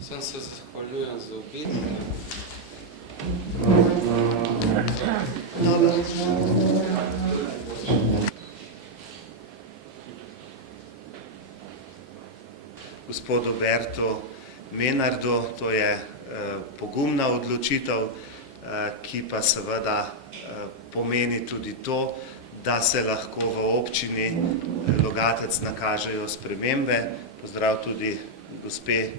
Vsem se zahvaljujem za obisk. Gospodu Bertu Menardu, to je pogumna odločitev, ki pa seveda pomeni tudi to, da se lahko v občini Logatec nakažejo spremembe. Pozdrav tudi gospe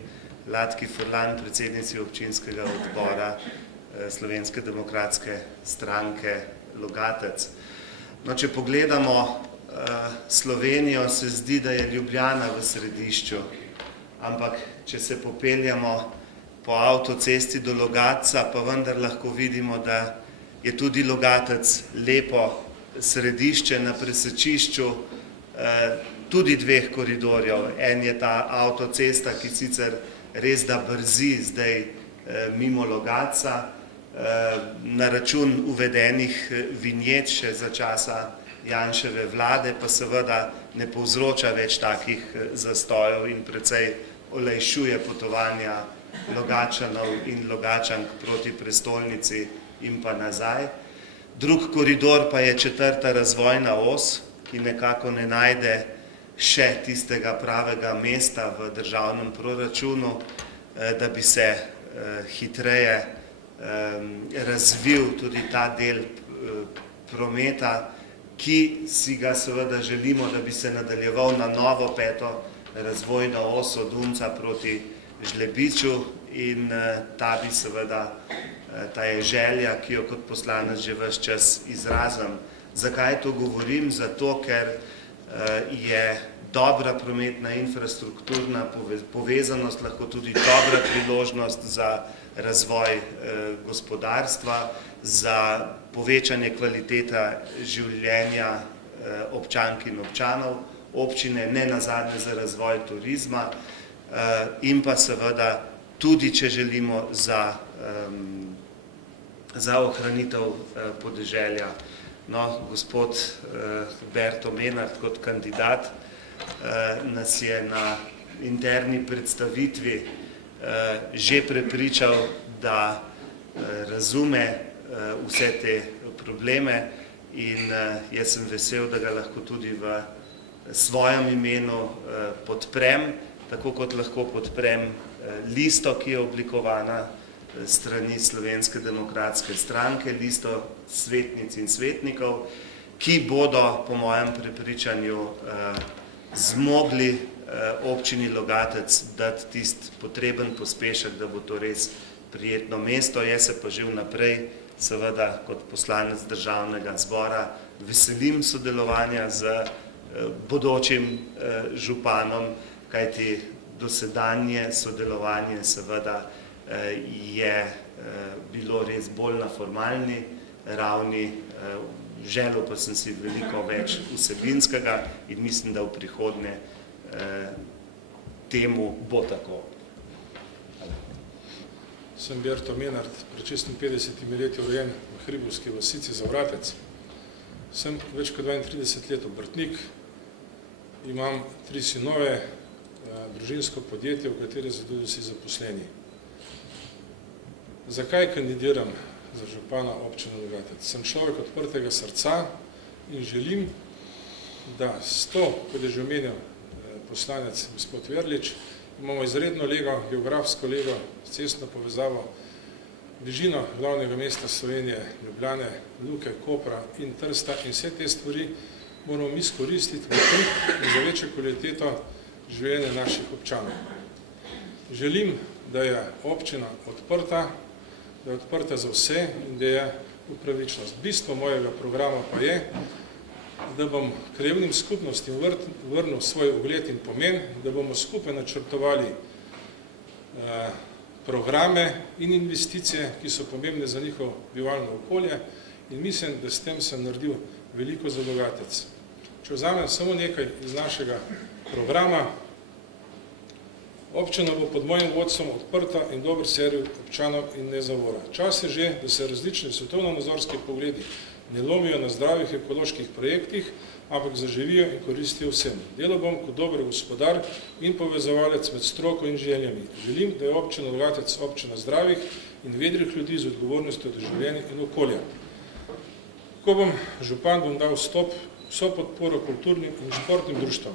Latki Furlan, predsednici občinskega odbora Slovenske demokratske stranke Logatec. No, če pogledamo Slovenijo, se zdi, da je Ljubljana v središču, ampak če se popeljamo po avtocesti do Logatca, pa vendar lahko vidimo, da je tudi Logatec lepo središče na presečišču tudi dveh koridorjev. En je ta avtocesta, ki sicer res da brzi zdaj mimo Logatca, na račun uvedenih vinjet še za časa Janševe vlade, pa seveda ne povzroča več takih zastojev in precej olajšuje potovanja Logatčanov in Logatčank proti prestolnici in pa nazaj. Drug koridor pa je četrta razvojna os, ki nekako ne najde še tistega pravega mesta v državnem proračunu, da bi se hitreje razvil tudi ta del prometa, ki si ga seveda želimo, da bi se nadaljeval na novo peto razvojno os od Unca proti Žlebiču, in ta bi seveda, ta je želja, ki jo kot poslanec že ves čas izrazim. Zakaj to govorim? Zato, ker je dobra prometna infrastrukturna povezanost lahko tudi dobra priložnost za razvoj gospodarstva, za povečanje kvaliteta življenja občank in občanov občine, ne nazadnje za razvoj turizma in pa seveda tudi, če želimo, za ohranitev podeželja. No, gospod Berto Menard kot kandidat nas je na interni predstavitvi že prepričal, da razume vse te probleme, in jaz sem vesel, da ga lahko tudi v svojem imenu podprem, tako kot lahko podprem listo, ki je oblikovana strani Slovenske demokratske stranke, listo svetnic in svetnikov, ki bodo po mojem prepričanju zmogli občini Logatec dati tisti potreben pospešek, da bo to res prijetno mesto. Jaz se pa že vnaprej, seveda kot poslanec državnega zbora, veselim sodelovanja z bodočim županom, kajti dosedanje sodelovanje seveda je bilo res bolj na formalni ravni, želel pa sem si veliko več vsebinskega in mislim, da v prihodnje temu bo tako. Sem Berto Menard, pred 56 leti rojen v hribovski vasici Zavratec. Sem več kot 32 let obrtnik, imam 3 sinove, družinsko podjetje, v kateri so tudi vsi zaposleni. Zakaj kandidiram za župana občine Logatec? Sem človek odprtega srca in želim, da s to, kot je že omenil poslanec gospod Verlič, imamo izredno lego, geografsko lego, cestno povezavo, bližino glavnega mesta Slovenije, Ljubljane, Luke, Kopra in Trsta, in vse te stvari moramo mi izkoristiti v prid in za večjo kvaliteto življenja naših občanov. Želim, da je občina odprta, da je odprta za vse in da je upravičnost. Bistvo mojega programa pa je, da bom krajevnim skupnostim vrnil svoj ugled in pomen, da bomo skupaj načrtovali programe in investicije, ki so pomembne za njihovo bivalno okolje, in mislim, da s tem sem naredil veliko za Logatec. Če vzamem samo nekaj iz našega programa, občina bo pod mojim vodstvom odprta in dober servis občanov in ne zavora. Čas je že, da se različni svetovno-nazorski pogledi Ne lomijo na zdravih ekoloških projektih, ampak zaživijo in koristijo vsem. Delal bom kot dober gospodar in povezovalec med stroko in željami. Želim, da je občina Logatec občina zdravih in vedrih ljudi z odgovornostjo do življenja in okolja. Ko bom župan, bom dal vso podporo kulturnim in športnim društvom.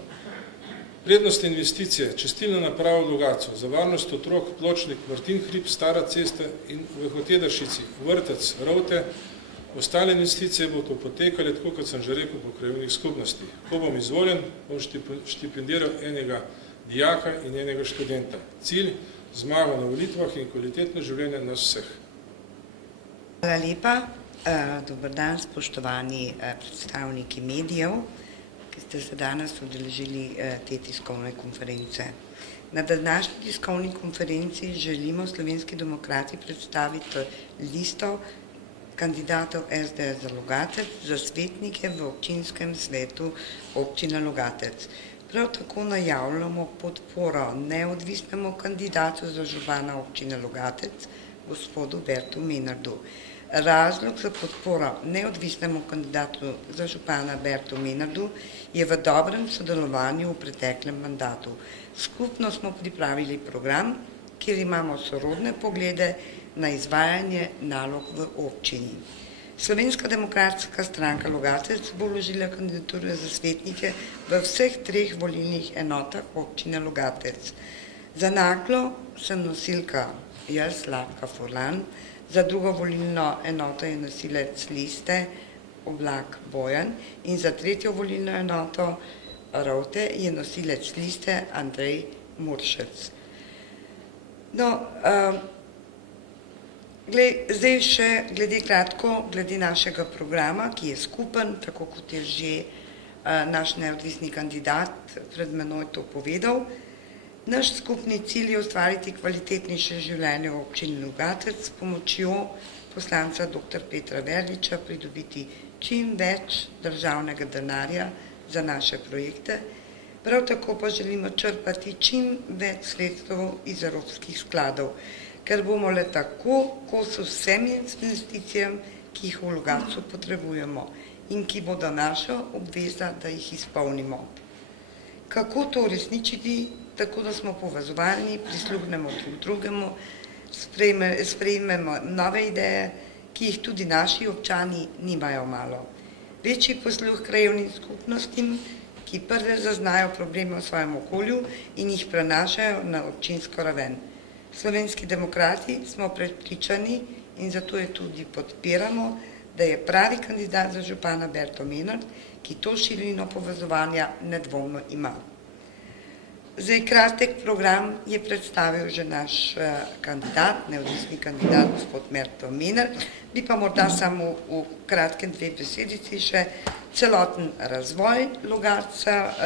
Prednostne investicije, čistilna naprava v Logatcu, za varnost otrok, Pločnik, Martin Hrib, Stara cesta in v Hotedaršici, vrtec, Rovte. Ostale investicije bodo potekale, tako kot sem že rekel, po krajevnih skupnostih. Ko bom izvoljen, bom štipendiral enega dijaka in enega študenta. Cilj, zmaga na volitvah in kvalitetno življenje nas vseh. Hvala lepa. Dober dan, spoštovani predstavniki medijev, ki ste se danes udeležili te tiskovne konference. Na današnji tiskovni konferenci želimo Slovenski demokrati predstaviti listo kandidatov SDS za Logatec za svetnike v občinskem svetu občine Logatec. Prav tako najavljamo podporo neodvisnemu kandidatu za župana občine Logatec, gospodu Bertu Menardu. Razlog za podporo neodvisnemu kandidatu za župana Bertu Menardu je v dobrem sodelovanju v preteklem mandatu. Skupno smo pripravili program, kjer imamo sorodne poglede na izvajanje nalog v občini. Slovenska demokratska stranka Logatec bo vložila kandidature za svetnike v vseh 3 volilnih enotah občine Logatec. Za Naklo sem nosilka jaz, Slavka Furlan, za drugo volilno enoto je nosilec liste Oblak Bojan in za tretjo volilno enoto Rovte je nosilec liste Andrej Muršec. Zdaj še glede našega programa, ki je skupen, tako kot je že naš neodvisni kandidat pred menoj to povedal. Naš skupni cilj je ustvariti kvalitetnejše življenje v občini Logatec s pomočjo poslanca dr. Petra Verliča pridobiti čim več državnega denarja za naše projekte. Prav tako pa želimo črpati čim več sredstev iz evropskih skladov, ker bomo le tako kos vsem investicijam, ki jih v Logatcu potrebujemo in ki bodo naša obveza, da jih izpolnimo. Kako to uresničiti? Tako da smo povezovalni, prisluhnemo drug drugemu, sprejmemo nove ideje, ki jih tudi naši občani nimajo malo. Večji posluh krajevnim skupnostim, ki prve zaznajo probleme v svojem okolju in jih prenašajo na občinsko raven. Slovenski demokrati smo prepričani in zato je tudi podpiramo, da je pravi kandidat za župana Berto Menard, ki to širino povezovanja nedvomno ima. Zdaj, kratek program je predstavil že naš kandidat, neodvisni kandidat, gospod Berto Menard, bi pa morda samo v kratkem 2 besedici še celoten razvoj Logatca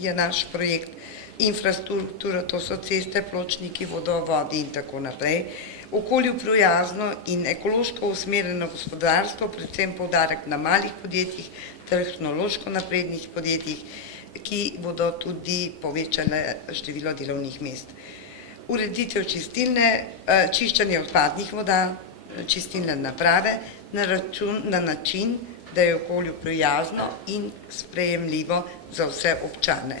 je naš projekt, infrastruktura, to so ceste, pločniki, vodovodi in tako naprej, okolju prijazno in ekološko usmerjeno gospodarstvo, predvsem poudarek na malih podjetjih, tehnološko naprednih podjetjih, ki bodo tudi povečale število delovnih mest. Ureditev čiščenja odpadnih voda, čistilne naprave na način, da je okolju prijazno in sprejemljivo za vse občane.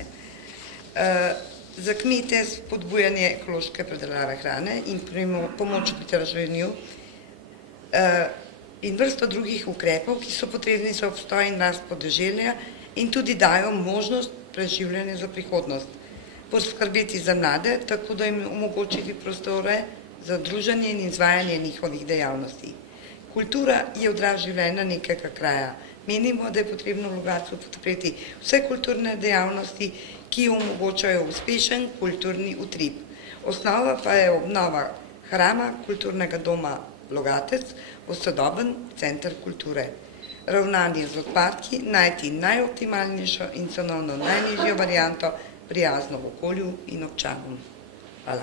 Za kmete spodbujanje ekološke predelave hrane in pomoč pri trženju in vrsto drugih ukrepov, ki so potrebni za obstoj in rast podeželja in tudi dajo možnost preživljanja za prihodnost. Poskrbeti za mlade, tako da jim omogočiti prostore za druženje in izvajanje njihovih dejavnosti. Kultura je odraz življenja nekega kraja. Menimo, da je potrebno v Logatcu podpreti vse kulturne dejavnosti, ki omogočajo uspešen kulturni utrip. Osnova pa je obnova hrama kulturnega doma Logatec v sodoben center kulture. Ravnanje z odpadki, najti najoptimalnejšo in cenovno najnižjo varianto, prijazno v okolju in občanom. Hvala.